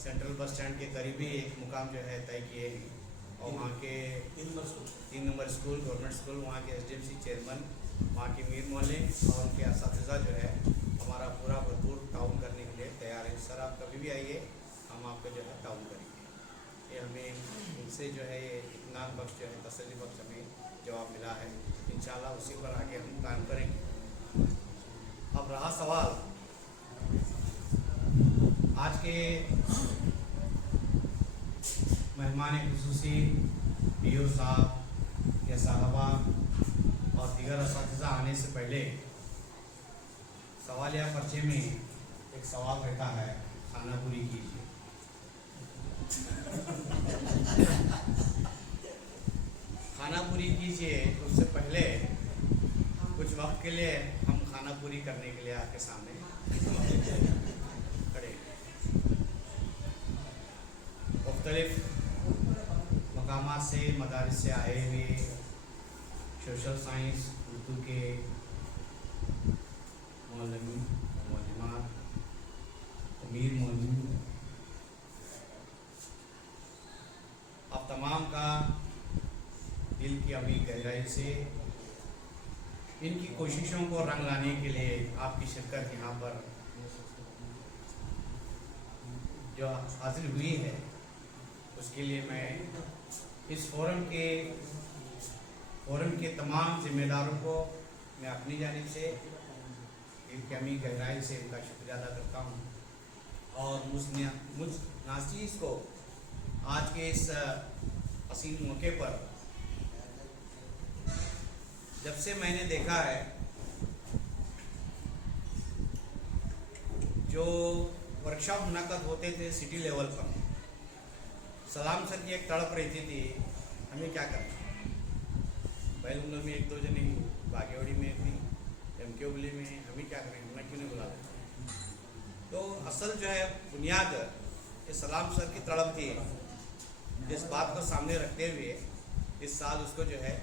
Central bus stand के करीब ही एक मुकाम जो है तय किए हैं और वहाँ के 3 नंबर स्कूल गवर्नमेंट स्कूल, वहाँ के एसडीएमसी चेयरमैन, वहाँ के मीर मोहल्ले और उनके इस्तिज़ा जो है हमारा पूरा भरपूर ताउन करने के लिए तैयार है। सर आप कभी भी आइए, हम आपको जो है ताउन करेंगे। ये हमें इनसे जो है ये इत्मीनान बख्श जो है तसल्ली बख्श हमें जवाब मिला है। इंशाल्लाह उसी पर आगे हम काम करेंगे। अब रहा सवाल आज के मेहमान खुसूसी पीओ साहब या साहबा और दीगर इस्तिज़ा आने से पहले सवाल या पर्चे में एक सवाल रहता है, खाना पूरी कीजिए। खाना पूरी कीजिए, उससे पहले कुछ वक्त के लिए हम खाना पूरी करने के लिए आपके सामने खड़े। मुख्तलिफ मकामात से मदारिस से आए हुए सोशल साइंस उर्दू के मौलवी मौलमात अमीर मौलवी, आप तमाम का दिल की अभी गहराई से इनकी कोशिशों को रंग लाने के लिए आपकी शिरकत यहाँ पर जो हासिल हुई है, उसके लिए मैं इस फोरम के तमाम जिम्मेदारों को मैं अपनी जानिब से दिल की अमी गहराई से इनका शुक्रिया अदा करता हूँ। और मुझ नाज़रीन को आज के इस हसीन मौके पर जब से मैंने देखा है जो वर्कशॉप मुनक़द होते थे सिटी लेवल पर, सलाम सर की एक तड़प रहती थी हमें क्या करना। पहले उम्र में 1-2 जने बागेवाड़ी में थी, एमकेओबली में, हमें क्या करें, हमें क्यों नहीं बुला लेते। तो असल जो है बुनियाद ये सलाम सर की तड़प थी। इस बात को सामने रखते हुए इस साल उसको जो है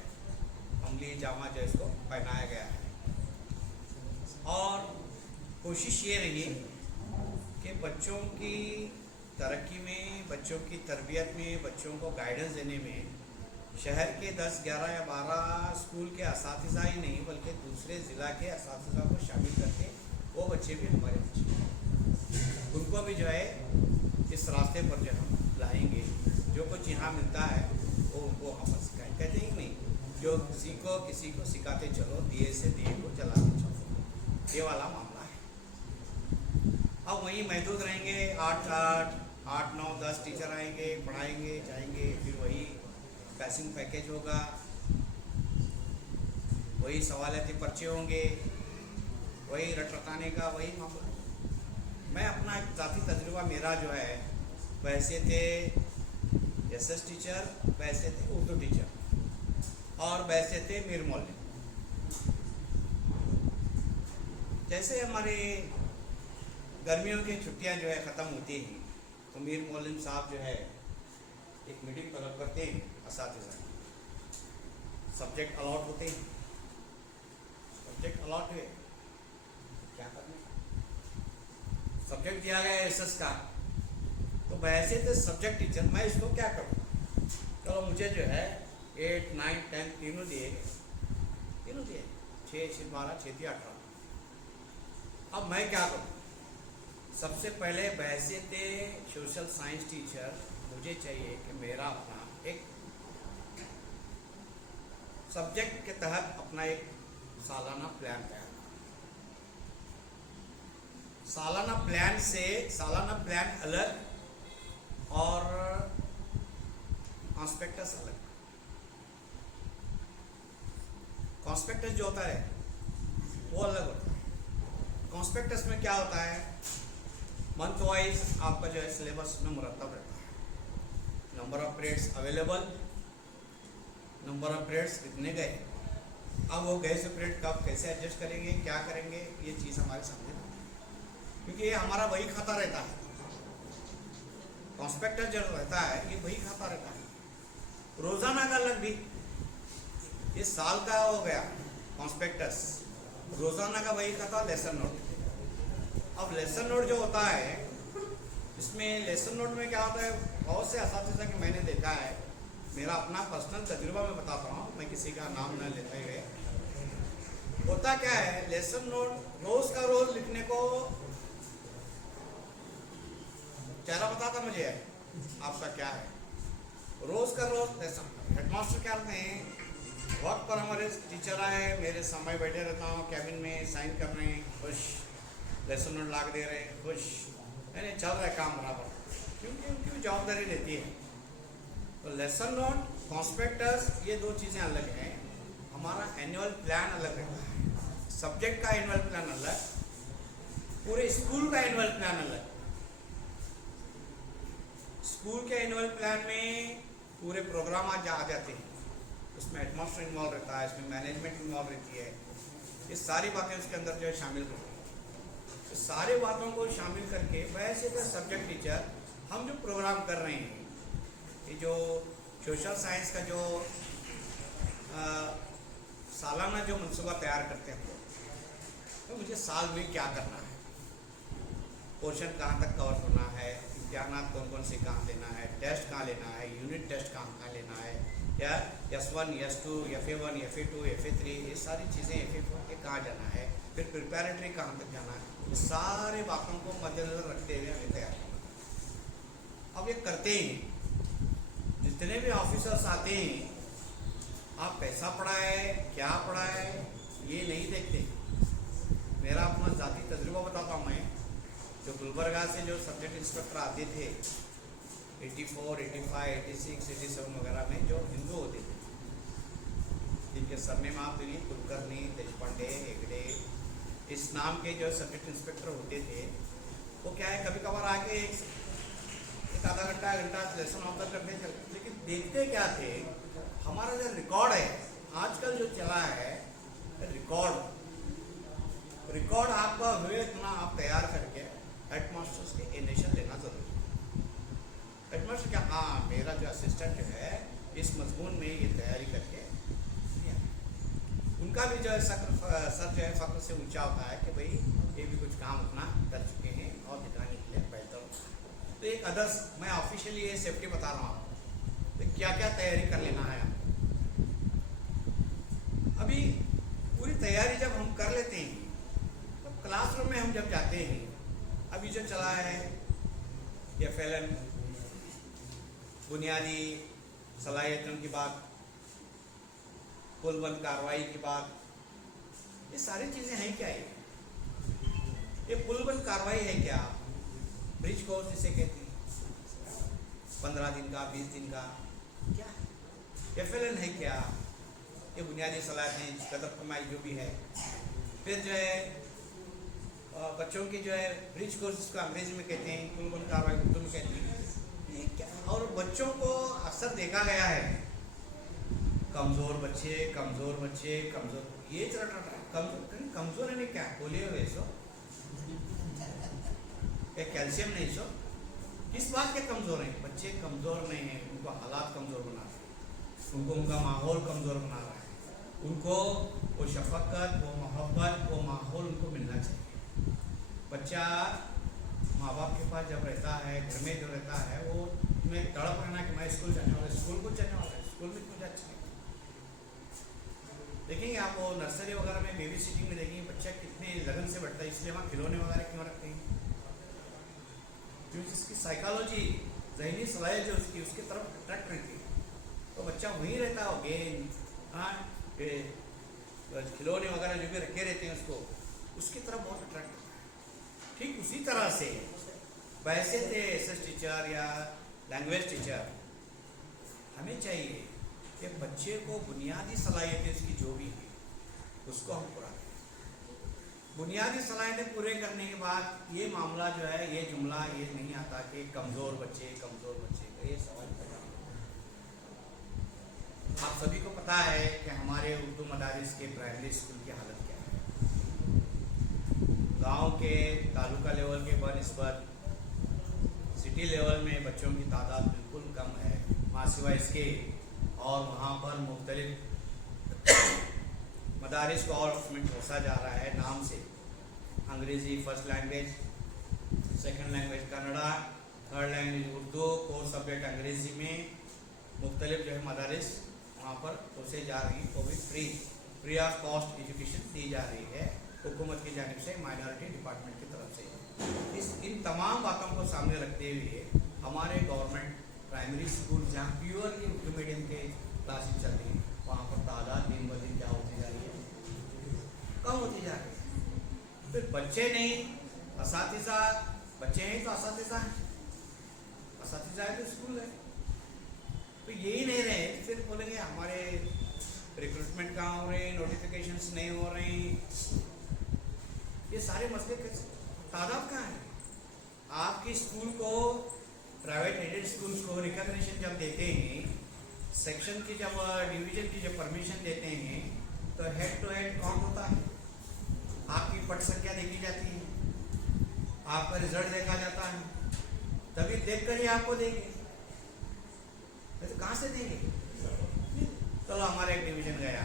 अमली जामा जो इसको पहनाया गया है और कोशिश ये रही कि बच्चों की तरक्की में, बच्चों की तरबियत में, बच्चों को गाइडेंस देने में शहर के 10, 11 या 12 स्कूल के इस्तिज़ा ही नहीं बल्कि दूसरे ज़िला के इस्तिज़ा को शामिल करके वो बच्चे भी हमारे बच्चे उनको भी जो है इस रास्ते पर जो हम लाएंगे। जो कुछ यहाँ मिलता है वो उनको हम सिखाएं। कहते ही नहीं, जो किसी को सिखाते चलो, दिए से दिए को जलाते चलो, ये वाला मामला है। अब वहीं महदूद रहेंगे, 8, 9, 10 टीचर आएंगे, पढ़ाएंगे, जाएंगे, फिर वही पैसिंग पैकेज होगा, वही सवालाती पर्चे होंगे, वही रटाने का वही मामला। मैं अपना एक ज़ाती तजुर्बा मेरा जो है, वैसे थे एसएस टीचर, वैसे थे उर्दू टीचर और वैसे थे मीर मौलवी। जैसे हमारे गर्मियों की छुट्टियां जो है ख़त्म होती हैं तो मीर मौलवी साहब जो है एक मीटिंग तलब करते हैं इस्तिज़ा, सब्जेक्ट अलॉट होते हैं, सब्जेक्ट अलॉट हुए क्या करने, सब्जेक्ट दिया गया एसएस का, तो वैसे थे सब्जेक्ट टीचर, मैं इसको क्या करूँ, चलो मुझे जो है 8, 9, 10 तीनों दिए, 6, 12, 6, 18। अब मैं क्या करूँ, सबसे पहले वैसे थे सोशल साइंस टीचर, मुझे चाहिए कि मेरा अपना एक सब्जेक्ट के तहत अपना एक सालाना प्लान तैयार करें। सालाना प्लान अलग और कॉन्स्पेक्टस अलग। कॉन्स्पेक्टस जो होता है वो अलग होता है। कॉन्स्पेक्टस में क्या होता है, मंथ वाइज आपका जो है सिलेबस में मुरतब रहता है, number of periods available, number of periods कितने गए, अब वो गए से पीरियड कब कैसे एडजस्ट करेंगे, क्या करेंगे, ये चीज़ हमारे सामने है। क्योंकि ये हमारा वही खाता रहता है, कॉन्स्पेक्टस जो रहता है ये वही खाता रहता है। रोज़ाना का अलग भी, ये साल का हो गया कॉन्स्पेक्टस, रोज़ाना का वही खाता लेसन नोट। अब लेसन नोट जो होता है इसमें इसमें लेसन नोट में क्या होता है, बहुत से असातिज़ा कि मैंने देखा है, मेरा अपना पर्सनल तजुर्बा मैं बताता हूँ, मैं किसी का नाम न लेते हुए, होता क्या है लेसन नोट रोज़ का रोज़ लिखने को, चेहरा बताता मुझे आपका क्या है, रोज़ का रोज़ लेसन। हेडमास्टर क्या करते हैं, वक्त पर हमारे टीचर आए, मेरे समय बैठे रहता हूँ कैबिन में, साइन कर रहे हैं, खुश, लेसन नोट लाग दे रहे हैं, खुश, यानी चल रहा है काम बराबर, क्योंकि उनकी भी जवाबदारी रहती है। तो लेसन नोट, कॉन्स्पेक्टस, ये दो चीज़ें अलग हैं। हमारा एनुअल प्लान अलग रहता है, सब्जेक्ट का एनुअल प्लान अलग, पूरे स्कूल का एनुअल प्लान अलग। स्कूल के एनुअल प्लान में पूरे प्रोग्राम आ जाते हैं, उसमें हेडमास्टर इन्वॉल्व रहता है, इसमें मैनेजमेंट इन्वॉल्व रहती है, ये सारी बातें उसके अंदर जो है शामिल होती हैं। तो सारे बातों को शामिल करके वैसे तो सब्जेक्ट टीचर हम जो प्रोग्राम कर रहे हैं, ये जो सोशल साइंस का जो सालाना जो मनसूबा तैयार करते हैं हम लोग, तो मुझे साल में क्या करना है, पोर्शन कहाँ तक कवर होना है, इम्तिहानात कौन कौन से कहाँ लेना है, टेस्ट कहाँ लेना है, यूनिट टेस्ट कहाँ लेना है, या S1, S2, FA1, FA2, FA3, ये सारी चीज़ें FA4 के कहाँ जाना है, फिर प्रिपरेटरी कहाँ तक जाना है, ये सारे बातों को मद्देनजर रखते हुए हमें तैयार करना है। अब ये करते ही जितने भी ऑफिसर्स आते हैं, आप कैसा पढ़ाए, क्या पढ़ाए, ये नहीं देखते। मेरा अपना ज़ाती तजुर्बा बताता हूँ मैं, जो गुलबर्गा से जो सब्जेक्ट इंस्पेक्टर आते थे 84, 85, 86, 87 वगैरह में, जो हिंदू होते थे, जिनके सरनेम आप देखिए, कुलकर्णी, देशपांडे, हेगड़े, इस नाम के जो सब्जेक्ट इंस्पेक्टर होते थे, वो क्या है कभी कभार आके एक आधा घंटा लेसन ऑब्जर्व करते थे, लेकिन देखते क्या थे, हमारा जो रिकॉर्ड है आजकल जो चला है, रिकॉर्ड आपका हुए इतना आप तैयार करके हेडमास्टर्स के इनिशियल लेना जरूरी है। हेडमास्टर क्या, हाँ मेरा जो असिस्टेंट जो है इस मजमून में ये तैयारी करके, उनका भी जो है सर जो है फख्र से ऊंचा होता है कि भाई ये भी कुछ काम अपना कर चुके हैं और दिखाने के लिए बेहतर होता है। तो एक अदर्स मैं ऑफिशियली ये सेफ्टी बता रहा हूँ आपको, तो क्या क्या तैयारी कर लेना है आपको। अभी पूरी तैयारी जब हम कर लेते हैं, तो क्लासरूम में हम जब जाते हैं, अभी जो चला है FLN, बुनियादी सलाहियतों की बात, पुलबंद कार्रवाई की बात, ये सारी चीज़ें हैं क्या ये पुलबंद कार्रवाई है क्या, ब्रिज कोर्स जिसे कहते हैं, 15 दिन का, 20 दिन का, क्या है FLN है क्या, ये बुनियादी सलाहियतें, कदर फरमाई जो भी है। फिर जो है बच्चों की जो है ब्रिज कोर्स को अंग्रेजी में कहते हैं, पुलबंद कार्रवाई उर्दू में कहते हैं, ये क्या। और बच्चों को अक्सर देखा गया है, कमज़ोर बच्चे, ये चल रहा है, कमज़ोर है नहीं क्या, बोलिए वैसो कैल्शियम नहीं, सो किस बात के कमज़ोर हैं बच्चे? कमज़ोर नहीं हैं, उनको हालात कमज़ोर बना रहे हैं, उनको उनका माहौल कमज़ोर बना रहा है, उनको वो शफकत, वो मोहब्बत, वो माहौल उनको मिलना चाहिए। बच्चा माँ बाप के पास जब रहता है, घर में जो रहता है, वो तुम्हें तड़प रहना कि मैं स्कूल जाने वाला, स्कूल को जाने वाला है, स्कूल में मुझे अच्छा है। देखेंगे आप वो नर्सरी वगैरह में, बेबी सिटिंग में देखेंगे बच्चा कितने लगन से बैठता है, इसलिए वहाँ खिलौने वगैरह क्यों रखते हैं, क्योंकि इसकी साइकोलॉजी, जहनी सलाहियत जो उसकी तरफ अट्रैक्ट रहती है, तो बच्चा वहीं रहता है, गेंद, हाँ, खिलौने वगैरह जो भी रखे रहते हैं उसकी तरफ बहुत अट्रैक्ट होता है। ठीक उसी तरह से वैसे थे SS टीचर या लैंग्वेज टीचर, हमें चाहिए कि बच्चे को बुनियादी सलाहियतें उसकी जो भी है उसको हम पूरा करें। बुनियादी सलाहियतें पूरे करने के बाद ये मामला जो है, ये जुमला ये नहीं आता कि कमज़ोर बच्चे का ये सवाल पैदा होता है। आप सभी को पता है कि हमारे उर्दू मदारिस के प्राइमरी स्कूल की हालत क्या है। गांव के तालुका लेवल के बनिस्बत सिटी लेवल में बच्चों की तादाद बिल्कुल कम है, वहाँ सिवाय इसके, और वहाँ पर मुख्तलिफ मदारिस को और उसमें ठोसा जा रहा है नाम से, अंग्रेज़ी first language, second language Kannada, third language Urdu, course subject अंग्रेज़ी में मुख्तलिफ जो है मदारिस वहाँ पर कोर्सेज जा रही हैं, वो भी फ्री ऑफ कॉस्ट एजुकेशन दी जा रही है हुकूमत की जानिब से, माइनॉरिटी डिपार्टमेंट की तरफ से। इन तमाम बातों को सामने रखते हुए हमारे गवर्नमेंट प्राइमरी स्कूल जहाँ प्योरली उर्दू मीडियम के क्लासेज चल रही हैं, वहाँ पर तादाद दिन ब दिन क्या होती जा रही है, कम होती जा रही है। फिर बच्चे नहीं, असातिज़ा, बच्चे हैं तो असातिज़ा हैं, असातिज़ा है तो स्कूल है। तो यही नहीं रहे, फिर बोलेंगे हमारे रिक्रूटमेंट कहाँ हो रहे हैं, नोटिफिकेशंस नहीं हो रहे हैं, ये सारे मसले कैसे, तादाद कहाँ है? आपकी स्कूल को, प्राइवेट एडेड स्कूल्स को रिकॉग्निशन जब देते हैं, सेक्शन की जब डिवीजन की जब परमिशन देते हैं, तो हेड टू हेड काउंट होता है, आपकी पट संख्या देखी जाती है, आपका रिजल्ट देखा जाता है, तभी देख कर ही आपको देंगे, तो कहाँ से देंगे? चलो हमारा एक डिवीजन गया,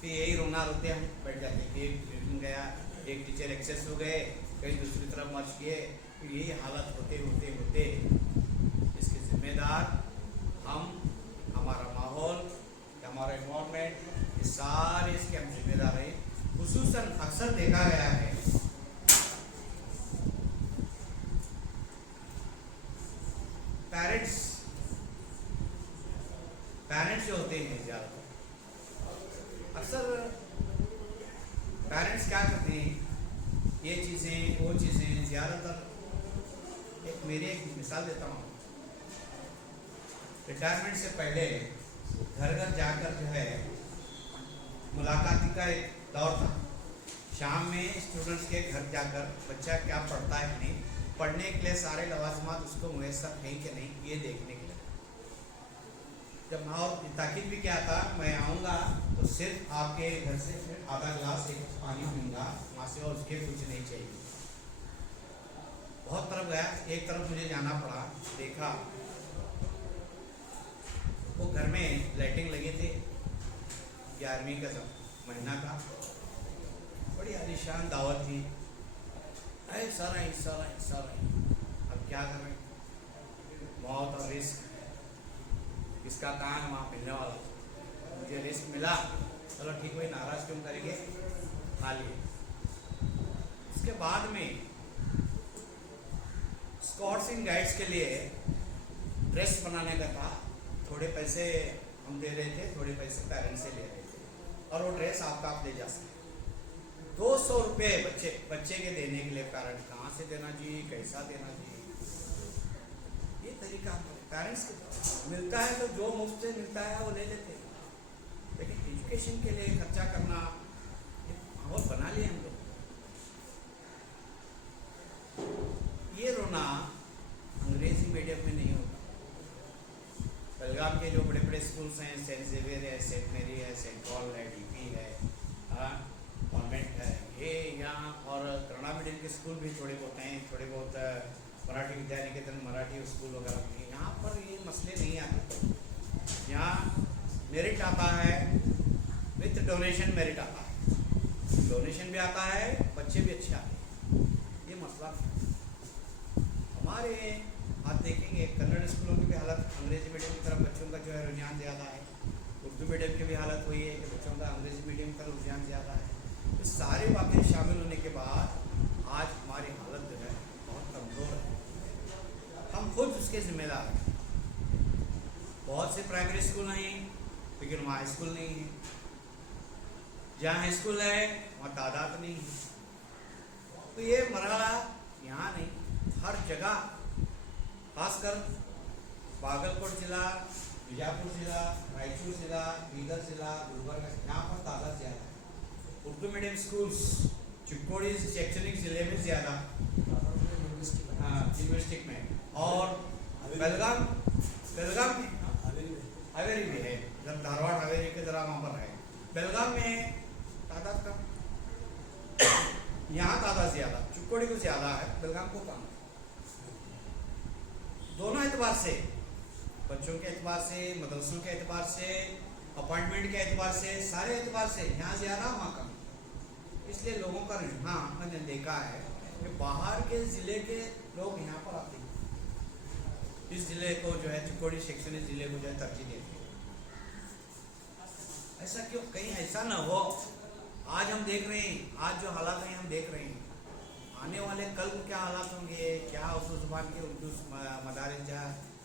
फिर यही रोना रोते हम बैठ जाते, एक डिवीजन गया, एक टीचर एक्सेस हो गए, कहीं दूसरी तरफ मर्ज किए, तो यही हालत होते होते होते इसके जिम्मेदार हम, हमारा माहौल, हमारा इन्वायरमेंट, ये सारे इसके हम जिम्मेदार हैं। खुसूसन अक्सर देखा गया है पेरेंट्स जो होते हैं, ज़्यादातर अक्सर पेरेंट्स क्या करते हैं, ये चीज़ें वो चीज़ें ज़्यादातर, एक मिसाल देता हूँ, रिटायरमेंट से पहले घर घर जाकर जो है मुलाकाती का एक दौर था। शाम में स्टूडेंट्स के घर जाकर बच्चा क्या पढ़ता है नहीं, पढ़ने के लिए सारे लवाजमात उसको मुयसर हैं कि नहीं, ये देखने के लिए। जब माँ ताकीद भी क्या था, मैं आऊँगा तो सिर्फ आपके घर से फिर आधा गिलास एक पानी पीऊँगा, वहाँ से और उसके कुछ नहीं चाहिए। बहुत तरफ गया, एक तरफ मुझे जाना पड़ा, देखा वो घर में लाइटिंग लगे थे, 11वीं का महीना का, बड़ी आलीशान दावत थी, ऐसा नहीं। अब क्या करें, मौत और रिस्क, इसका कहाँ है वहाँ मिलने वाला, मुझे रिस्क मिला, चलो ठीक हुई, नाराज क्यों करेंगे, खा लिए। उसके बाद में स्कॉट्स एंड गाइड्स के लिए ड्रेस बनाने का था, थोड़े पैसे हम दे रहे थे, थोड़े पैसे पेरेंट्स से ले रहे थे, और वो ड्रेस आपका आप ले जा सकते। 200 रुपये बच्चे के देने के लिए पेरेंट्स, कहाँ से देना जी, कैसा देना जी, ये तरीका पेरेंट्स के मिलता है तो जो मुफ्त से मिलता है वो ले लेते हैं, लेकिन एजुकेशन के लिए खर्चा करना माहौल बना लिया हम लोग। ये रोना अंग्रेजी मीडियम में नहीं होता। बेलगाम के जो बड़े बड़े स्कूल्स हैं, सेंट जेवियर है, सेंट मेरी है, सेंट पॉल है, डीपी है, कॉन्वेंट है, ये यहाँ, और कन्नड़ा मीडियम के स्कूल भी थोड़े बहुत हैं, थोड़े बहुत मराठी विद्या निकेतन, मराठी स्कूल वगैरह भी, यहाँ पर ये मसले नहीं आते। यहाँ मेरिट आता है, विथ डोनेशन मेरिट आता है, डोनेशन भी आता है, बच्चे भी अच्छे आते हैं, ये मसला हमारे। आप देखेंगे कन्नड़ स्कूलों की भी हालत, अंग्रेजी मीडियम की तरफ बच्चों का जो है रुझान ज़्यादा है, उर्दू मीडियम की भी हालत हुई है कि बच्चों का अंग्रेजी मीडियम का रुझान ज़्यादा है। तो सारे वाक़े शामिल होने के बाद आज हमारी हालत जो है बहुत कमज़ोर है, हम खुद उसके जिम्मेदार हैं। बहुत से प्राइमरी स्कूल हैं लेकिन वहाँ स्कूल नहीं है, जहाँ स्कूल है वहाँ तादाद नहीं है। तो ये मरहला यहाँ नहीं, हर जगह, खासकर बागलकोट ज़िला, बीजापुर ज़िला, रायचूर ज़िला, बीदर ज़िला, गुलबर्गा, यहाँ पर तादाद ज़्यादा है। उर्दू मीडियम स्कूल्स चिक्कोड़ी शैक्षणिक ज़िले में ज़्यादा, यूनिवर्सिटी में, और बेलगाम में हावेरी भी है, जब धारवाड़ हावेरी के जरा वहाँ पर है, बेलगाम में तादाद कम, यहाँ तादाद ज़्यादा, चिक्कोड़ी को ज़्यादा है, बेलगाम को कम। दोनों एतबार से, बच्चों के एतबार से, मदरसों के एतबार से, अपॉइंटमेंट के एतबार से, सारे एतबार से यहाँ ज़्यादा वहाँ कम। इसलिए लोगों का रुझान मैंने देखा है कि बाहर के ज़िले के लोग यहाँ पर आते हैं, इस जिले को जो है चिकोड़ी सेक्शन इस जिले को जो है तरजीह देती है। ऐसा क्यों? कहीं ऐसा ना हो। आज हम देख रहे हैं, आज जो हालात हैं हम देख रहे हैं, आने वाले कल को क्या हालात होंगे, क्या उर्दू जुबान के उर्दू मदारिस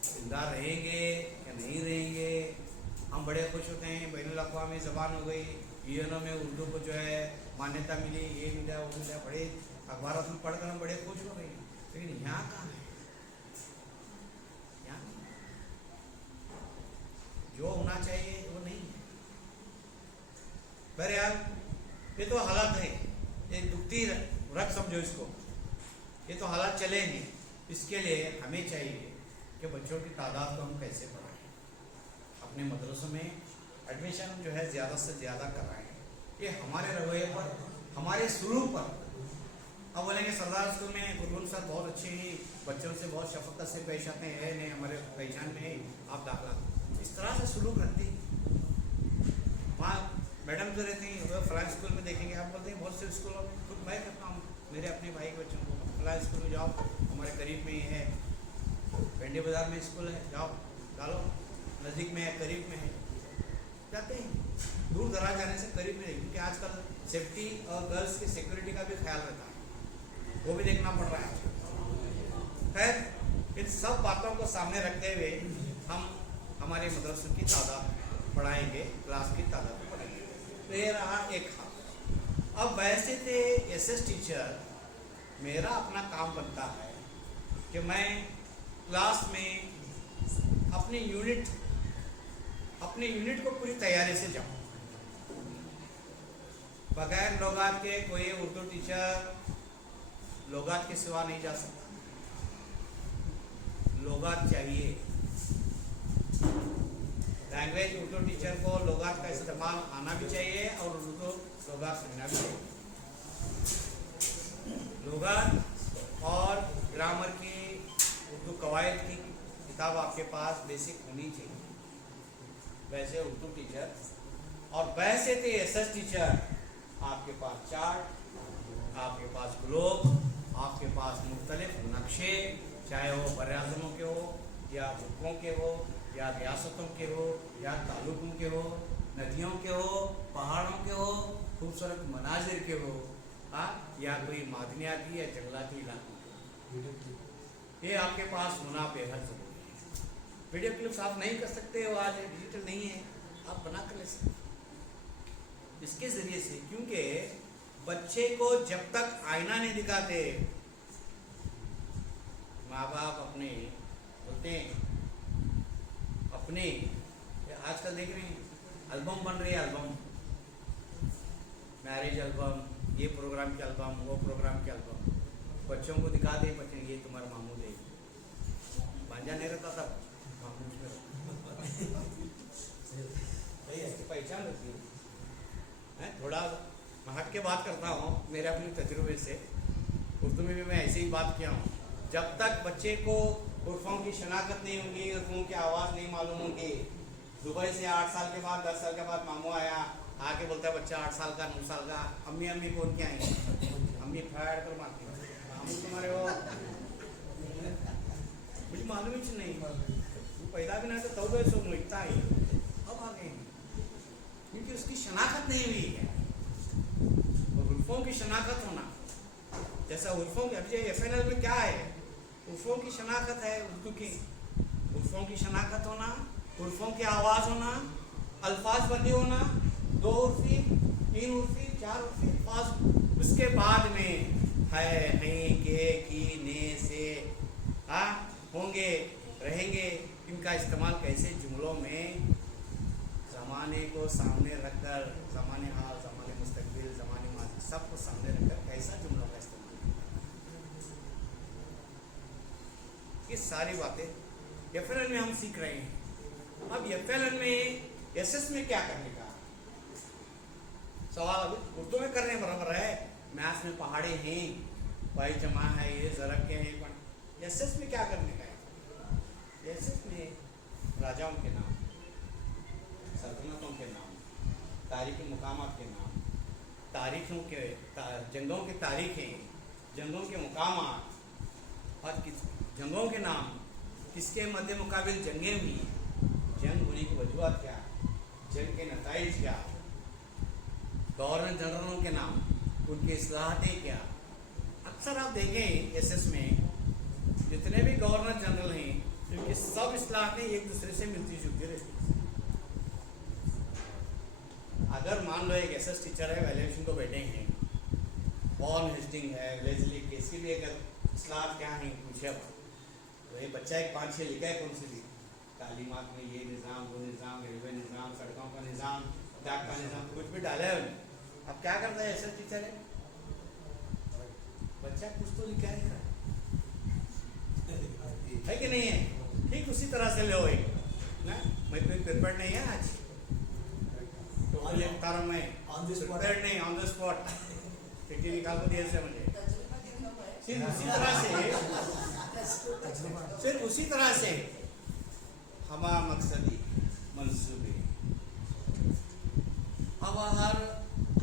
जिंदा रहेंगे या नहीं रहेंगे। हम बड़े खुश होते हैं बैनुल-अक़वामी ज़बान हो गई, यूएनओ में उर्दू को जो है मान्यता मिली, ये मिला वो मिला, बड़े अखबारों में पढ़कर हम बड़े खुश हो गए। लेकिन यहाँ कहाँ है? यहाँ जो होना चाहिए वो नहीं है। बहरहाल ये तो हालात है, ये दुखती रख समझो इसको, ये तो हालात चले नहीं। इसके लिए हमें चाहिए कि बच्चों की तादाद को हम कैसे बढ़ाएं, अपने मदरसों में एडमिशन जो है ज़्यादा से ज़्यादा कराएं। ये हमारे रवैये पर, हमारे शुरू पर। अब बोलेंगे सरदार स्कूल में गुरबुल साहब बहुत अच्छे हैं, बच्चों से बहुत शफकत से पेश आते हैं, नहीं हमारे पहचान में है, आप दाखिला इस तरह से सलूक रखते हैं। वहाँ मैडम जो रहती हैं वो फलां स्कूल में देखेंगे, आप बोलते हैं बहुत से स्कूलों में, खुद मैं करता हूँ मेरे अपने भाई के बच्चों को, फलां स्कूल में जाओ, हमारे करीब में ही है, भिंडी बाज़ार में स्कूल है, जाओ डालो, नज़दीक में है, करीब में है, जाते हैं। दूर दराज जाने से करीब में नहीं, क्योंकि आजकल सेफ्टी और गर्ल्स की सिक्योरिटी का भी ख्याल रहता है, वो भी देखना पड़ रहा है। खैर इन सब बातों को सामने रखते हुए हम हमारे मदरसों की तादाद बढ़ाएंगे, क्लास की तादाद बढ़ाएंगे। तो ये रहा एक हाथ। अब वैसे थे एसएस टीचर, मेरा अपना काम बनता है कि मैं क्लास में अपने यूनिट को पूरी तैयारी से जाऊँ। बगैर लुगात के कोई उर्दू टीचर लुगात के सिवा नहीं जा सकता, लुगात चाहिए। लैंग्वेज उर्दू टीचर को लुगात का इस्तेमाल आना भी चाहिए और उर्दू लुगात समझना भी चाहिए। लुगात और ग्रामर की उर्दू कवायद की किताब आपके पास बेसिक होनी चाहिए। वैसे उर्दू टीचर और वैसे थे एसएस टीचर, आपके पास चार्ट, आपके पास ग्लोब, आपके पास मुख्तलिफ नक्शे, चाहे वो बराज़मों के हो या हुक्कों के हो या रियासतों के हो या तालुकों के हो, नदियों के हो, पहाड़ों के हो, खूबसूरत मनाजिर के हो, या कोई मादनियाती या जंगलाती इलाकों के, ये आपके पास होना बेहद ज़रूरी है। वीडियो क्लिप्स आप नहीं कर सकते हो, आज डिजिटल नहीं है, आप बना कर ले सकते इसके ज़रिए से, क्योंकि बच्चे को जब तक आईना नहीं दिखाते, माँ बाप अपने बोलते हैं अपने, आजकल देख रहे हैं एल्बम बन रही है, एल्बम, मैरिज एल्बम, ये प्रोग्राम के एल्बम, वो प्रोग्राम के एल्बम, बच्चों को दिखाते हैं, बच्चे ये तुम्हारा मामू दे, भांजा नहीं रहता तब मामू सही है, पहचान होती है। थोड़ा हट के बात करता हूँ मेरे अपने तजुर्बे से, उर्दू में भी मैं ऐसे ही बात किया हूँ। जब तक बच्चे को उर्फों की शनाख्त नहीं होगी, उर्फों की आवाज़ नहीं मालूम होगी, दुबई से 8 साल के बाद 10 साल के बाद मामू आया, आके बोलता है बच्चा 8 साल का 9 साल का, अम्मी अम्मी कौन क्या आई, अम्मी फाड़ कर मारती है, मामू तुम्हारे वो मुझे मालूम ही नहीं, वो पैदा भी ना तो तो सो लिखता है, अब आ गए क्योंकि उसकी शनाख्त नहीं हुई है। और उर्फों की शनाख्त होना, जैसा उर्फों की, अभी एफएनएल में क्या है, उर्फों की शनाख्त है उर्दू की, उर्फों की शनाख्त होना, उर्फों की आवाज़ होना, अल्फाज बंदी होना, 2 उर्फी 3 उर्फी 4 उर्फी अल्फाज, उसके बाद में है, हैं, के, की, ने, से, होंगे, रहेंगे, इनका इस्तेमाल कैसे जुमलों में ज़माने को सामने रखकर, ज़माने हाल, ज़माने मुस्तकबिल, ज़माने माज़ी, सबको सामने रखकर कैसा जुमलों का इस्तेमाल, ये सारी बातें एफएलएन में हम सीख रहे हैं। अब एफएलएन में एसएस में क्या करने का सवाल अभी उर्दू में करने बराबर है, मैथ्स में पहाड़े हैं, भाई जमा है, ये ज़रब के हैं, पर एसएस में क्या करने का है? एसएस में राजाओं के नाम, सल्तनतों के नाम, तारीखी मुकामात के नाम, तारीखों के जंगों की तारीखें, जंगों के मुकामात और जंगों के नाम, किसके मध्य मुकाबिल जंगें हुई हैं, जंग होने की वजूहत क्या, जंग के नताइज क्या, गवर्नर जनरलों के नाम, उनकी इस्लाहतें क्या। अक्सर आप देखें एसएस में जितने भी गवर्नर जनरल हैं उनकी सब इस्लाहतें एक दूसरे से मिलती जुलती रहती हैं। अगर मान लो एक एसएस टीचर है, वैल्यूएशन को बैठेंगे, वॉन हेस्टिंग है, लेजली के, इसकी भी अगर इस्लाहत क्या है पूछे तो ये बच्चा एक 5-6 लिखा है, कौन सी ली तालीमात में ये निज़ाम, वो निज़ाम, रेलवे निज़ाम, सड़कों का निज़ाम, डाक का निज़ाम, कुछ भी डाला है उन्हें। अब क्या करता है एसएस टीचर है, बच्चा कुछ तो लिखा है कि नहीं है, ठीक उसी तरह से ले ना। मैं कोई प्रिपेयर्ड नहीं है आज, तो ये बता रहा हूँ मैं, प्रिपेयर्ड नहीं, ऑन द स्पॉट चिट्ठी निकाल को दिए से मुझे। सिर्फ उसी तरह से हमारा मकसदी मंसूबे। अब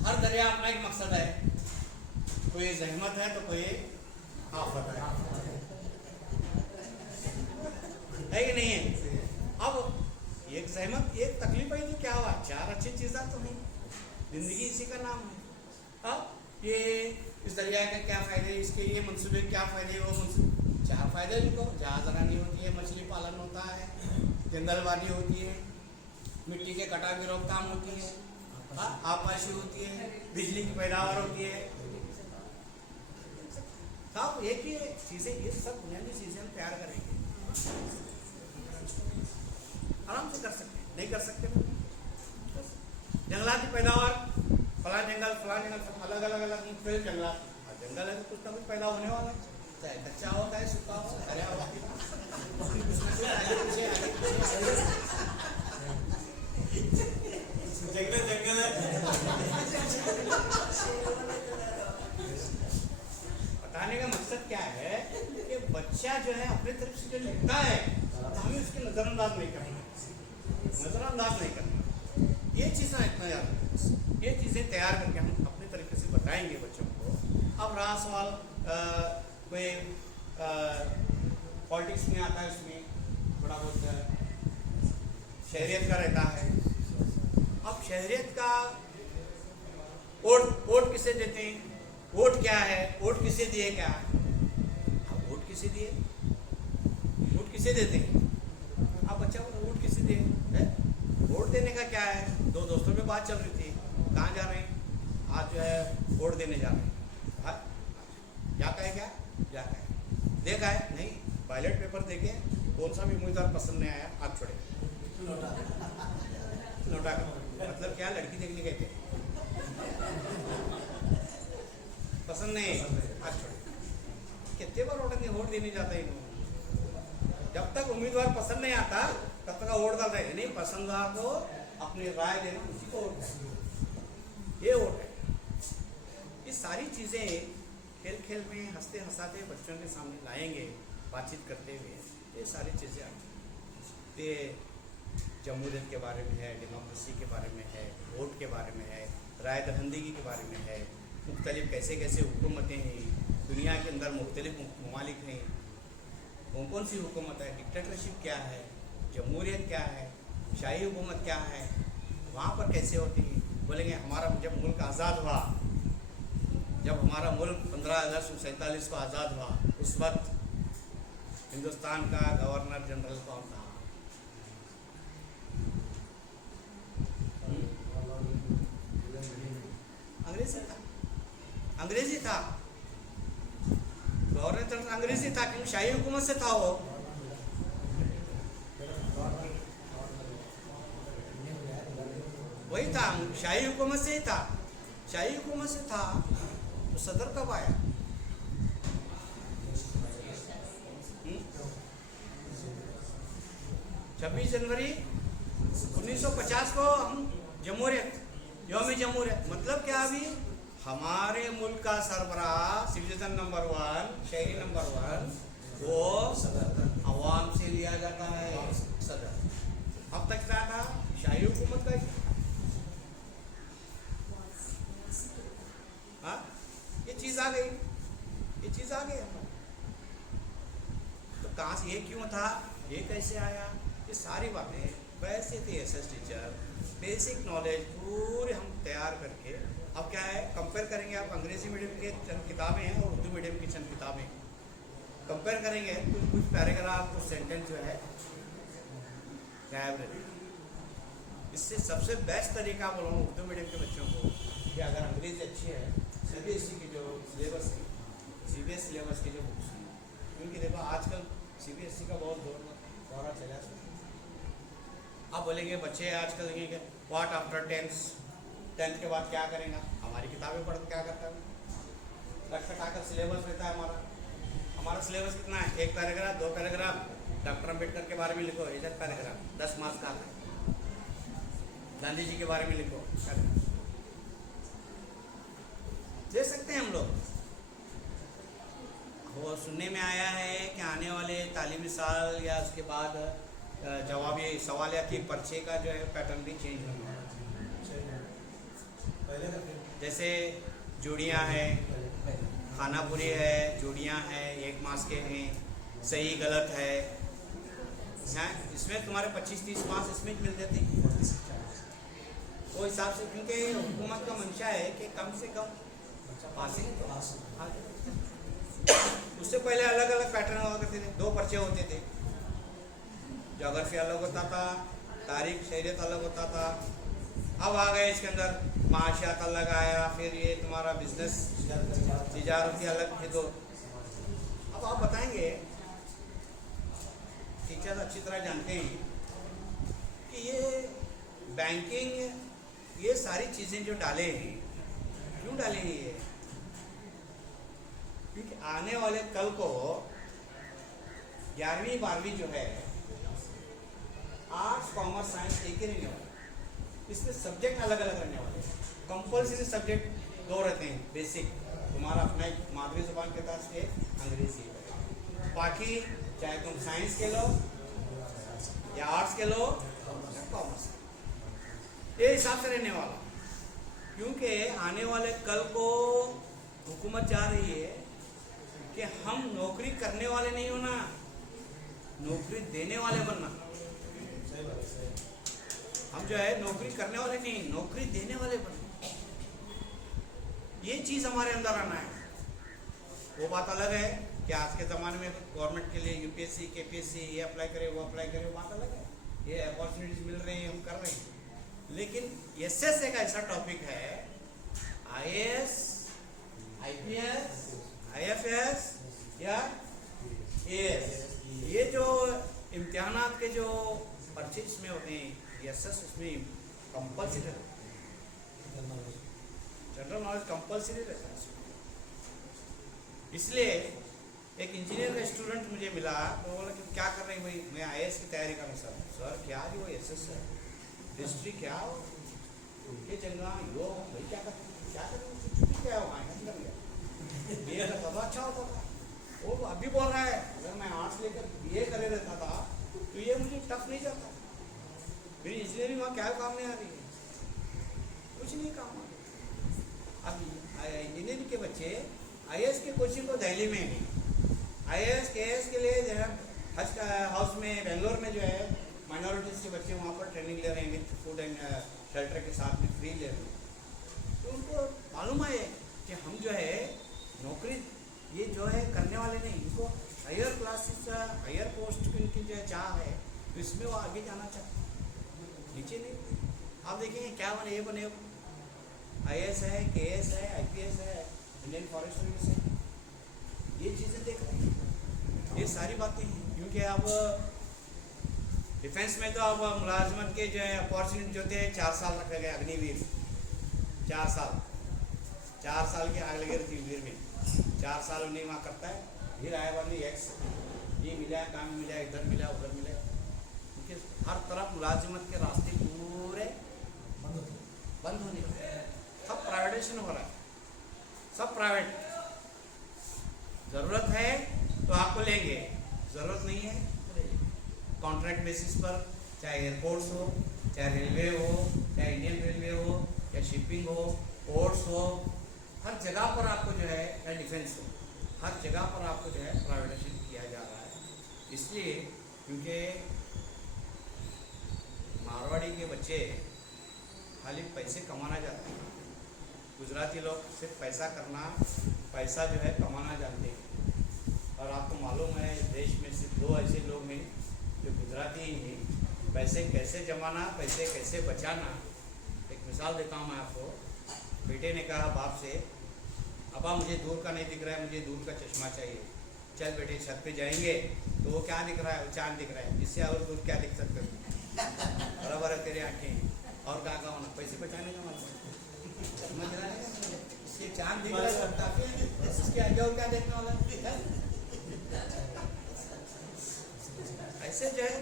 हर दरिया अपना एक मकसद है, कोई जहमत है तो कोई आफत है कि नहीं है। अब एक जहमत एक तकलीफ आई तो क्या हुआ, 4 अच्छी चीज़ें तो नहीं, जिंदगी इसी का नाम है। अब ये इस दरिया के क्या फ़ायदे, इसके ये मंसूबे क्या फ़ायदे, वो मंसूबे 4 फ़ायदे लिखो। जहाज़रानी होती है, मछली पालन होता है, जंगलबानी होती है, मिट्टी के कटाव की रोकथाम होती है, आपाशी होती है, बिजली की पैदावार होती है। साहब एक ही चीज़ें, ये सब बुनियादी चीज़ें हम तैयार करेंगे, आराम से कर सकते हैं। नहीं कर सकते जंगलात की पैदावार, फला जंगल अलग अलग मुख्तलिफ जंगलात, जंगल है तो कुछ ना कुछ पैदा होने वाला है, चाहे कच्चा हो चाहे सूखा हो, हरा हो, जंगल है। बताने का मकसद क्या है कि बच्चा जो है अपने तरफ से जो लिखता है तो हमें उसके नज़रअंदाज नहीं करना, ये चीज़ें इतना याद, ये चीज़ें तैयार करके हम अपने तरीके से बताएंगे बच्चों को। अब रहा सवाल कोई पॉलिटिक्स में आता है, उसमें थोड़ा बहुत शहरियत का रहता है। अब शहरियत का वोट किसे देते हैं, वोट क्या है, वोट किसे दिए, क्या अब वोट किसे दिए, वोट किसे देते हैं। अब बच्चा बोला वोट किसे दिए है, वोट देने का क्या है। 2 दोस्तों में बात चल रही थी, कहाँ जा रहे हैं, आज जो है वोट देने जा रहे हैं। क्या कहे, क्या देखा है नहीं, बैलेट पेपर देखे, कौन सा भी उम्मीदवार पसंद नहीं आया, हाथ छोड़े, लौटा कर। मतलब क्या, लड़की देखने गए थे, पसंद नहीं, हाथ छोड़े। कितने बार वोट देने जाता है, जब तक उम्मीदवार पसंद नहीं आता तब तक वोट डालता है नहीं, पसंददार को अपनी राय देना, उसी को वोट है, ये वोट है। ये सारी चीज़ें खेल खेल में हंसते हंसाते बच्चों के सामने लाएंगे, बातचीत करते हुए, ये सारी चीज़ें आती। ये जमहूरियत के बारे में है, डेमोक्रेसी के बारे में है, वोट के बारे में है, राय दहिंदगी के बारे में है, मुख्तलिफ कैसे कैसे हुकूमतें हैं दुनिया के अंदर, मुख्तलिफ ममालिक हैं, कौन सी हुकूमत है, डिक्टेटरशिप क्या है, जमहूरियत क्या है, शाही हुकूमत क्या है, वहाँ पर कैसे होती है। बोलेंगे हमारा जब मुल्क आज़ाद हुआ, जब हमारा मुल्क 15 अगस्त 1947 को आज़ाद हुआ, उस वक्त हिंदुस्तान का गवर्नर जनरल कौन था, अंग्रेजी था, गवर्नर जनरल अंग्रेजी था, क्योंकि शाही हुकूमत से था वो। वही था, शाही हुकूमत से ही था, शाही हुकूमत से था। तो सदर कब आया, 26 जनवरी 1950 को हम जमहूरियत, यौम जमहूरियत, मतलब क्या, अभी हमारे मुल्क का सरबराह, सिटीजन नंबर 1, शहरी नंबर 1, वो अवाम से लिया जाता है, सदर। अब तक क्या था, शाही हुकूमत का। हाँ, ये चीज़ आ गई, तो कहाँ से, ये क्यों था, ये कैसे आया, ये सारी बातें वैसे थे एसएस टीचर, बेसिक नॉलेज पूरे हम तैयार करके। अब क्या है, कंपेयर करेंगे आप अंग्रेजी मीडियम के चंद किताबें हैं और उर्दू मीडियम की चंद किताबें कंपेयर करेंगे, कुछ पैराग्राफ कुछ सेंटेंस जो है गायब रहते हैं। इससे सबसे बेस्ट तरीका बोलूँ उर्दू मीडियम के बच्चों को कि अगर अंग्रेजी अच्छी है, सीबीएसई की जो सिलेबस की सीबीएसई सिलेबस की जो बुक्स हैं, क्योंकि देखो आजकल सीबीएसई का बहुत दौरा चला है। आप बोलेंगे बच्चे आजकल देखेंगे व्हाट आफ्टर टेंथ के बाद क्या करेंगे, हमारी किताबें पढ़ क्या करता है, रट कटाकर सिलेबस रहता है हमारा सिलेबस कितना है, 1 पैराग्राफ 2 पैराग्राफ डॉक्टर अम्बेडकर के बारे में लिखो, 1 पैराग्राफ 10 मार्क्स का है, गांधी जी के बारे में लिखो, दे सकते हैं हम लोग। वो सुनने में आया है कि आने वाले तालीमी साल या उसके बाद जवाबी सवालियाती पर्चे का जो है पैटर्न भी चेंज होने वाला है। जैसे जोड़ियाँ हैं, खानापुरी है, जोड़ियाँ हैं, 1 मार्क्स के हैं, सही गलत है, इसमें तुम्हारे 25-30 मार्क्स इसमें मिल जाते हैं। वो हिसाब से क्योंकि हुकूमत का मंशा है कि कम से कम पासिंग, उससे पहले अलग अलग पैटर्न हुआ करते थे, 2 पर्चे होते थे, जोग्राफी अलग होता था, तारीख शरीयत अलग होता था। अब आ गए इसके अंदर माशियात अलग आया, फिर ये तुम्हारा बिजनेस तिजारती अलग थे। तो अब आप बताएंगे, टीचर अच्छी तरह जानते हैं कि ये बैंकिंग ये सारी चीज़ें जो डाले हैं, क्यों डाले हैं ये, क्योंकि आने वाले कल को 11वीं 12वीं जो है आर्ट्स कॉमर्स साइंस एक ही रहने वाला, इसमें सब्जेक्ट अलग अलग रहने वाले। कंपल्सरी सब्जेक्ट 2 रहते हैं बेसिक, तुम्हारा अपना एक मादरी जुबान के पास एक अंग्रेजी, बाकी चाहे तुम साइंस के लो या आर्ट्स के लो या कॉमर्स, ये हिसाब से रहने वाला। क्योंकि आने वाले कल को हुकूमत चाह रही है कि हम नौकरी करने वाले नहीं होना, नौकरी देने वाले बनना। हम जो है नौकरी करने वाले नहीं, नौकरी देने वाले बनना, ये चीज़ हमारे अंदर आना है। वो बात अलग है कि आज के ज़माने में गवर्नमेंट के लिए यूपीएससी केपीएससी ये अप्लाई करे वो अप्लाई करे, वो बात अलग है, ये अपॉर्चुनिटीज मिल रही हैं, हम कर रहे हैं। लेकिन एसएस एक ऐसा टॉपिक है, आईएएस आईपीएस आईएफएस या एएस, ये जो इम्तिहानात के जो पर्चे इसमें होते हैं, एसएस उसमें कंपल्सरी रहता है, जनरल नॉलेज कंपल्सरी रहता है। इसलिए एक इंजीनियर का स्टूडेंट मुझे मिला, तो बोला कि क्या कर रहे हैं भाई, मैं आईएएस की तैयारी कर रहा हूँ। सर क्या जी वो एसएस है, हिस्ट्री क्या हो, उनके जंगा यो भाई क्या कर छुट्टी क्या हो, बीए करता था अच्छा होता था। वो अभी बोल रहा है अगर मैं आर्ट्स लेकर बीए करे रहता था तो ये मुझे टफ नहीं जाता, मेरी इंजीनियरिंग वहाँ क्या काम नहीं आ रही है, कुछ नहीं काम आ रही। अब इंजीनियरिंग के बच्चे आईएएस के कोचिंग को दिल्ली में नहीं, आईएएस केएएस के लिए जो है हज हाउस में बेंगलोर में जो है माइनॉरिटीज़ के बच्चे वहाँ पर ट्रेनिंग ले रहे हैं विथ फूड एंड शेल्टर के साथ में फ्री ले रहे हैं। तो उनको मालूम है कि हम जो है नौकरी ये जो है करने वाले नहीं, इनको हायर क्लासेस हायर पोस्ट की जो है चाह है, तो इसमें वो आगे जाना चाहते हैं, नीचे नहीं। आप देखेंगे क्या बने, ये बने आईएएस है, केएएस है, आईपीएस है, इंडियन फॉरेस्ट सर्विस है, ये चीज़ें देख रहे हैं, ये सारी बातें हैं। क्योंकि अब डिफेंस में तो अब मुलाजमत के जो है अपॉर्चुनिटी जो थे 4 साल रखे गए, अग्निवीर 4 साल की आग लगी रहती वीर में, 4 साल नहीं वहाँ करता है, फिर आया वाली एक्स ये मिला काम मिला, इधर मिला उधर मिला, क्योंकि हर तरफ मुलाजमत के रास्ते पूरे बंद होने लगे, सब प्राइवेटाइजेशन हो रहा है, सब प्राइवेट। ज़रूरत है तो आपको लेंगे, ज़रूरत नहीं है कॉन्ट्रैक्ट बेसिस पर, चाहे एयरपोर्ट्स हो, चाहे रेलवे हो, चाहे इंडियन रेलवे हो, या शिपिंग हो, पोर्ट्स हो, हर जगह पर आपको जो है, या डिफेंस हो, हर जगह पर आपको जो है प्राइवेटाइजेशन किया जा रहा है। इसलिए क्योंकि मारवाड़ी के बच्चे खाली पैसे कमाना जानते हैं, गुजराती लोग सिर्फ पैसा करना, पैसा जो है कमाना जानते हैं। और आपको मालूम है देश में सिर्फ दो ऐसे लोग हैं जो गुजराती ही हैं। पैसे कैसे जमाना, पैसे कैसे बचाना। एक मिसाल देता हूँ मैं आपको। बेटे ने कहा बाप से, अब्बा मुझे दूर का नहीं दिख रहा है, मुझे दूर का चश्मा चाहिए। चल बेटे छत पे जाएंगे तो वो क्या दिख रहा है, वो चांद दिख रहा है, इससे और दूर क्या दिख सकते हो, बराबर है तेरी आँखें। और क्या होना, पैसे बचाने का मतलब समझ रहा है, इससे चांद दिख रहा है काफी, इसके आगे और क्या देखने वाला है? ऐसे जो है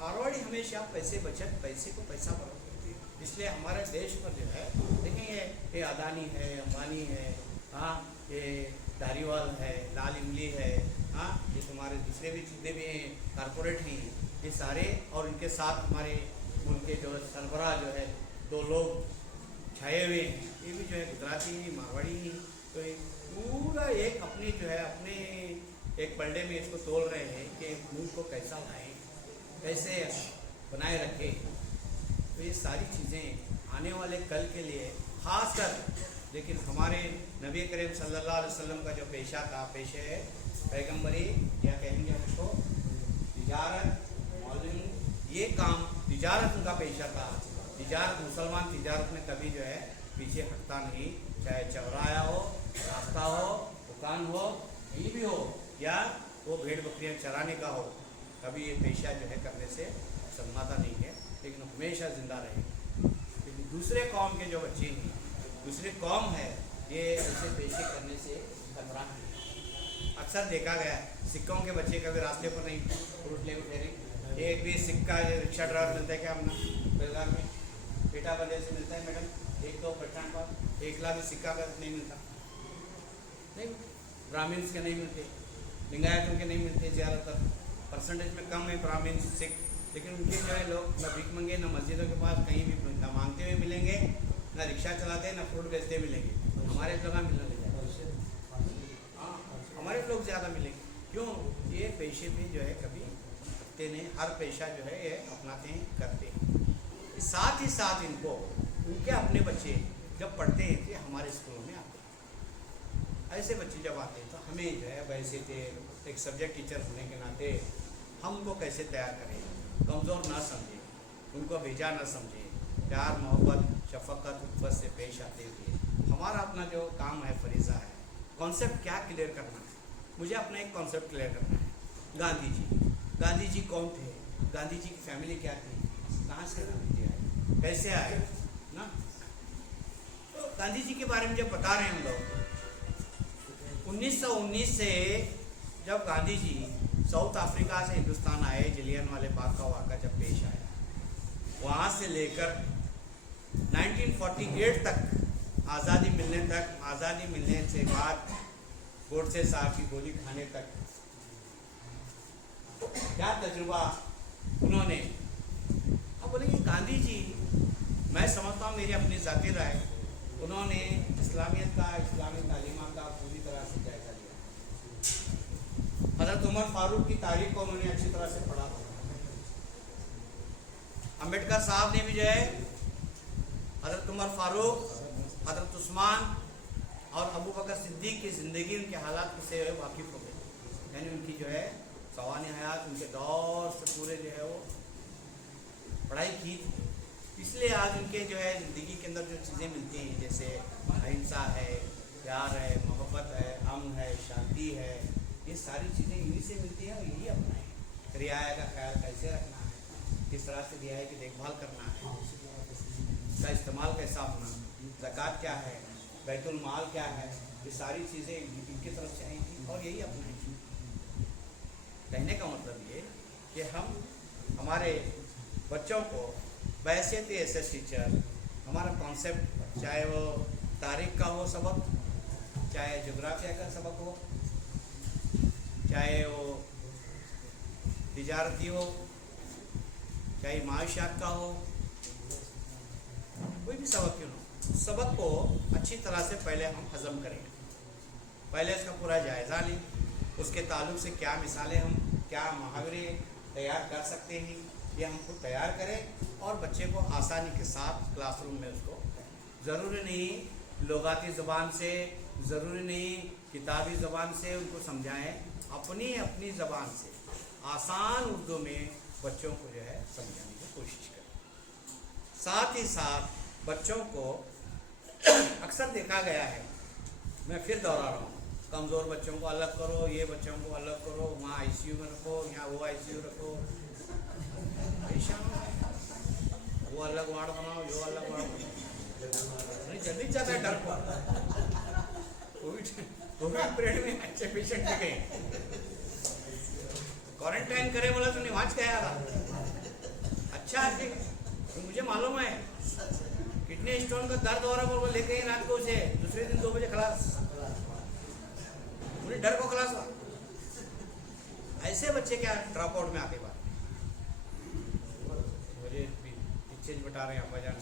मारवाड़ी हमेशा पैसे बचत, पैसे को पैसा बढ़ाते हैं। इसलिए हमारे देश पर जो है देखेंगे ये अदानी है, अंबानी है, हाँ ये धारीवाल है, लाल इमली है, हाँ ये तुम्हारे दूसरे भी जितने भी हैं कारपोरेट हैं, ये सारे और इनके साथ हमारे मुल्क के जो सरबराह जो है दो लोग छाए हुए हैं, ये भी जो है गुजराती मारवाड़ी ही। तो पूरा एक अपनी जो है अपने एक पलड़े में इसको तोल रहे हैं कि मुल्क को कैसा लाएं, कैसे बनाए रखें। तो ये सारी चीज़ें आने वाले कल के लिए खास कर, लेकिन हमारे नबी करीम सल्लल्लाहु अलैहि वसल्लम का जो पेशा था, पेशे है पैगंबरी या कहेंगे उसको तिजारत, मौलवी, ये काम तिजारत उनका पेशा था। तिजारत, मुसलमान तिजारत में कभी जो है पीछे हटता नहीं, चाहे चौराया हो, रास्ता हो, दुकान हो, कहीं भी हो, या वो भेड़ बकरियाँ चराने का हो, कभी ये पेशा जो है करने से शर्माता नहीं है, लेकिन हमेशा जिंदा रहेगा। लेकिन दूसरे कौम के जो बच्चे हैं, दूसरी कौम है, ये ऐसे पेशे करने से खतरा है। अक्सर देखा गया सिक्कों के बच्चे कभी रास्ते पर नहीं रूट ले उठे। एक भी सिक्का रिक्शा ड्राइवर मिलता है क्या अपना बेलगाम में, बेटा बंदे से मिलता है मैडम, एक तो परेशान पर 1 लाख भी सिक्का का नहीं मिलता, नहीं ब्राह्मण्स के नहीं मिलते, लिंगायतों के नहीं मिलते, ज़्यादातर परसेंटेज में कम है ब्राह्मण सिख, लेकिन उनके जो है लोग न भीख मंगे, न मस्जिदों के पास कहीं भी न मांगते हुए मिलेंगे, न रिक्शा चलाते, न फ्रूट बेचते मिलेंगे। हमारे लोग मिलने लगे, हाँ हमारे लोग ज़्यादा मिलेंगे। क्यों? ये पेशे भी जो है कभी हटते नहीं, हर पेशा जो है ये अपनाते हैं, करते हैं। साथ ही साथ इनको उनके अपने बच्चे जब पढ़ते हैं तो हमारे स्कूलों में आते हैं, ऐसे बच्चे जब आते हैं तो हमें जो है वैसे थे एक सब्जेक्ट टीचर होने के नाते हम उनको कैसे तैयार करें, कमज़ोर ना समझें, उनको भेजा ना समझें, प्यार मोहब्बत शफकत उल्फत से पेश आते हुए हमारा अपना जो काम है, फरीज़ा है, कॉन्सेप्ट क्या क्लियर करना है। मुझे अपना एक कॉन्सेप्ट क्लियर करना है। गांधी जी कौन थे, गांधी जी की फैमिली क्या थी, कहाँ से गांधी जी आए, कैसे आए ना। तो गांधी जी के बारे में जब बता रहे हैं हम लोग, 1919 से जब गांधी जी साउथ अफ्रीका से हिंदुस्तान आए, जलियांवाला बाग का वाक़ा जब पेश आया, वहाँ से लेकर 1948 तक आज़ादी मिलने तक, आज़ादी मिलने से बाद गोडसे साहब की गोली खाने तक क्या तजुर्बा उन्होंने। अब बोलेंगे गांधी जी, मैं समझता हूँ मेरी अपनी ज़ाती राय, उन्होंने इस्लामियत का, इस्लामी तालीमा का पूरी तरह से जायजा लिया। हज़रत उमर फारूक की तारीख को उन्होंने अच्छी तरह से पढ़ा था। अम्बेडकर साहब ने भी जो है हज़रत उमर फारूक, हज़रत उस्मान और अबू बकर सिद्दीक की ज़िंदगी, उनके हालात से वाकिफ़ हो गए, यानी उनकी जो है सवानी हयात, उनके दौर से पूरे जो है वो पढ़ाई की थी। इसलिए आज उनके जो है ज़िंदगी के अंदर जो चीज़ें मिलती हैं, जैसे अहिंसा है, प्यार है, मोहब्बत है, अमन है, शांति है, ये सारी चीज़ें इन्हीं से मिलती हैं और यही अपनाएं। रियाया का ख्याल कैसे रखना है, किस तरह से रियाया की देखभाल करना है, इसका इस्तेमाल कैसा होना, ज़कात क्या है, बैतुल माल क्या है, ये सारी चीज़ें इनकी तरफ से आई थी और यही अपनाएं। कहने का मतलब ये कि हम हमारे बच्चों को बैसियत एस टीचर, हमारा कॉन्सेप्ट चाहे वो तारीख़ का हो सबक, चाहे जोग्राफिया का सबक हो, चाहे वो तिजारती हो, चाहे माशियात का हो, कोई भी सबक क्यों हो, सबक को अच्छी तरह से पहले हम हज़म करें, पहले इसका पूरा जायज़ा लें, उसके ताल्लुक़ से क्या मिसालें हम क्या महावरे तैयार कर सकते हैं, ये हम खुद तैयार करें और बच्चे को आसानी के साथ क्लासरूम में उसको, ज़रूरी नहीं लुगाती ज़बान से, ज़रूरी नहीं किताबी ज़बान से उनको समझाएं, अपनी अपनी ज़बान से आसान उर्दू में बच्चों को जो है समझाने की कोशिश करें। साथ ही साथ बच्चों को अक्सर देखा गया है, मैं फिर दोहरा रहा हूँ, कमज़ोर बच्चों को अलग करो, ये बच्चों को अलग करो, वहाँ आईसीयू में रखो, यहाँ वो आईसीयू रखो, ऐसा वो अलग वार्ड बनाओ, यो अलग वार्ड बनाओ, नहीं जल्दी जाता है डर को। कोविड पीरियड में अच्छे पेशेंट भी गए, क्वारंटाइन करे बोला तो निवाज गया था, अच्छा आदमी तो मुझे मालूम है किडनी स्टोन का दर्द हो रहा है, लेके ही रात को उसे दूसरे दिन 2 बजे खलास, पूरे डर को खलास हुआ। ऐसे बच्चे क्या ड्रॉप आउट में आते बात, मुझे पीछे बता रहे हैं अब्बा जान,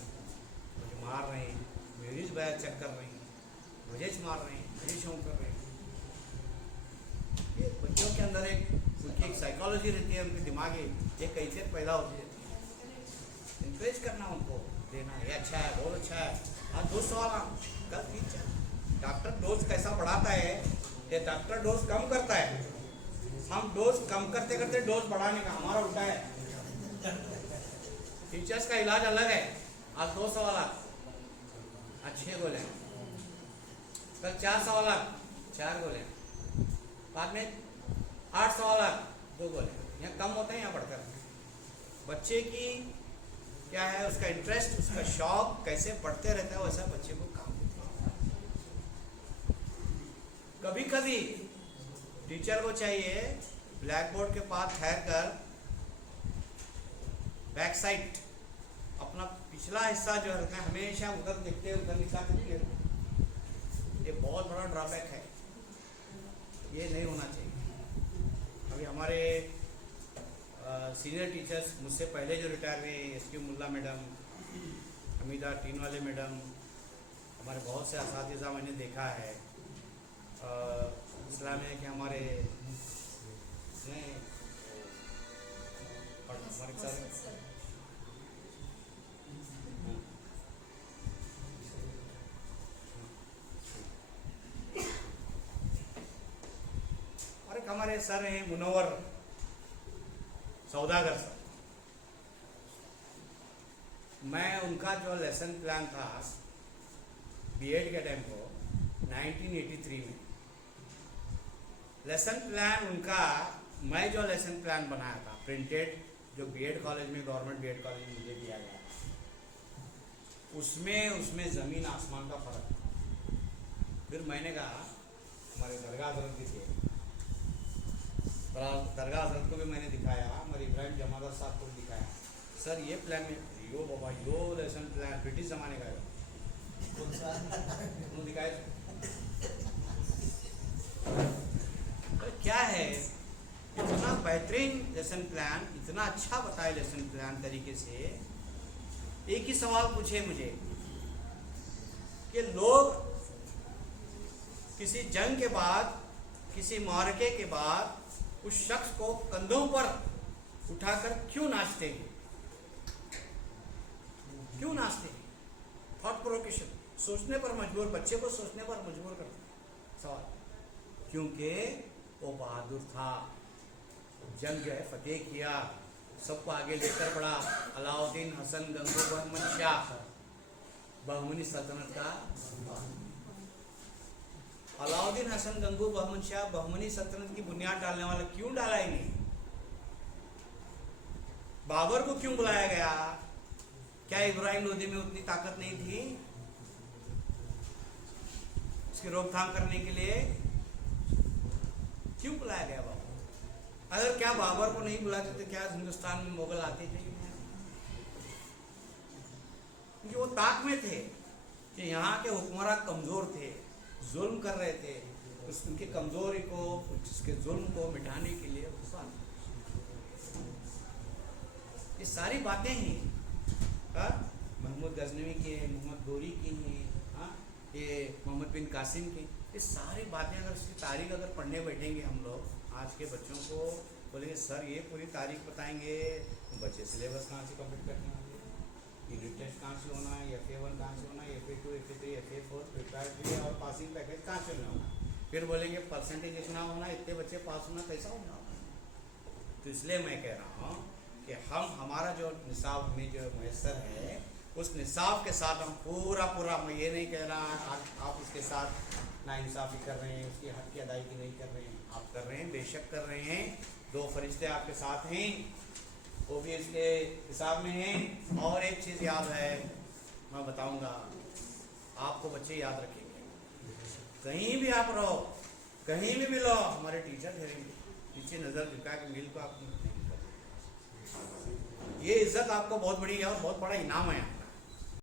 मुझे मार रहे हैं, मेरी बैग चेक कर रही हैं, मुझे मार रहे हैं, मुझे शौक कर रहे हैं। ये बच्चों के अंदर उनकी एक साइकोलॉजी रहती है, उनके दिमाग एक कैफियत पैदा होती है, इंकरेज करना उनको देना, ये अच्छा है, बहुत अच्छा है। आज 2 सवाल कल 3 डॉक्टर डोज कैसा बढ़ाता है, ये डॉक्टर डोज कम करता है, हम डोज कम करते करते डोज बढ़ाने का हमारा उल्टा है। टीचर्स का इलाज अलग है, आज 2 सवाल आज 6 गोले, कल 4 सवाल 4 गोले, बाद में 8 सवाल 2 गोले, यहाँ कम होते हैं, यहाँ बढ़कर। बच्चे की क्या है, उसका इंटरेस्ट, उसका शौक कैसे बढ़ते रहता है, वैसा बच्चे को काम देता है। कभी कभी टीचर को चाहिए ब्लैक बोर्ड के पास ठहर कर बैक साइड अपना पिछला हिस्सा जो है हमेशा उधर देखते उधर निकालते, ये बहुत बड़ा ड्रॉबैक है, ये नहीं होना चाहिए। अभी हमारे सीनियर टीचर्स मुझसे पहले जो रिटायर हुए, एस क्यू मुल्ला मैडम, हमीदा टीन वाले मैडम, हमारे बहुत से असातिज़ा मैंने देखा है। इस्लाम है कि हमारे और एक हमारे सर हैं मुनव्वर सौदागर सर, मैं उनका जो लेसन प्लान था बीएड के टाइम को 1983 में, लेसन प्लान उनका, मैं जो लेसन प्लान बनाया था प्रिंटेड, जो बीएड कॉलेज में, गवर्नमेंट बीएड कॉलेज में मुझे दिया गया, उसमें ज़मीन आसमान का फ़र्क था। फिर मैंने कहा, हमारे दरगाह हज़रत भी थे, दरगाह हज़रत को भी मैंने दिखाया, हमारे इब्राहिम जमादार साहब को भी दिखाया, सर ये प्लान में, यो बाबा यो लेसन प्लान ब्रिटिश ज़माने का है, उन्होंने दिखाया। तो क्या है, इतना बेहतरीन लेसन प्लान, इतना अच्छा बताए लेसन प्लान तरीके से। एक ही सवाल पूछे मुझे कि लोग किसी जंग के बाद, किसी मार्के के बाद उस शख्स को कंधों पर उठाकर क्यों नाचते हैं, क्यों नाचते हैं? थॉट प्रोवोकेशन, सोचने पर मजबूर, बच्चे को सोचने पर मजबूर करते सवाल, क्योंकि वो बहादुर था, जंग जो है फतेह किया, सबको आगे लेकर बढ़ा। अलाउद्दीन हसन गंगू बहमन शाह, बहमनी सल्तनत का, अलाउद्दीन हसन गंगू बहमन शाह बहमनी सल्तनत की बुनियाद डालने वाला, क्यों डाला ही नहीं? बाबर को क्यों बुलाया गया? क्या इब्राहिम लोदी में उतनी ताकत नहीं थी उसकी रोकथाम करने के लिए? क्यों बुलाया गया बाबर? अगर क्या बाबर को नहीं बुलाते तो क्या हिंदुस्तान में मुगल आते थे? क्योंकि वो ताक में थे कि यहाँ के हुक्मरान कमजोर थे, जुल्म कर रहे थे, उनकी कमजोरी को, उसके जुल्म को मिटाने के लिए ये सारी बातें ही महमूद गजनवी के, मोहम्मद गोरी की हैं, ये मोहम्मद बिन कासिम की, ये सारी बातें अगर इसकी तारीख अगर पढ़ने बैठेंगे हम लोग, आज के बच्चों को बोलेंगे सर ये पूरी तारीख बताएंगे, बच्चे सिलेबस कहाँ से कंप्लीट करने वाले, यूनिट टेस्ट कहाँ से होना है, FA1 कहाँ से होना है, FA2, FA3, FA4 प्रिपरेटरी और पासिंग पैकेज कहाँ से होना है। फिर बोलेंगे परसेंटेज इतना होना, इतने बच्चे पास होना, कैसा होना। तो इसलिए मैं कह रहा हूँ कि हम हमारा जो निसाब में जो मैसर है उस निसाब के साथ हम पूरा मैं ये नहीं कह रहा आप इसके साथ नाइंसाफ़ी कर रहे हैं, उसकी हक की अदायगी नहीं कर रहे हैं, आप कर रहे हैं, बेशक कर रहे हैं। 2 फरिश्ते आपके साथ हैं, वो भी इसके हिसाब में हैं। और एक चीज़ याद है, मैं बताऊंगा आपको, बच्चे याद रखेंगे, कहीं भी आप रहो, कहीं भी मिलो, हमारे टीचर ठहरेंगे, पीछे नज़र झुका के मिल को आप नहीं कर। ये इज्जत आपको बहुत बड़ी है और बहुत बड़ा इनाम है।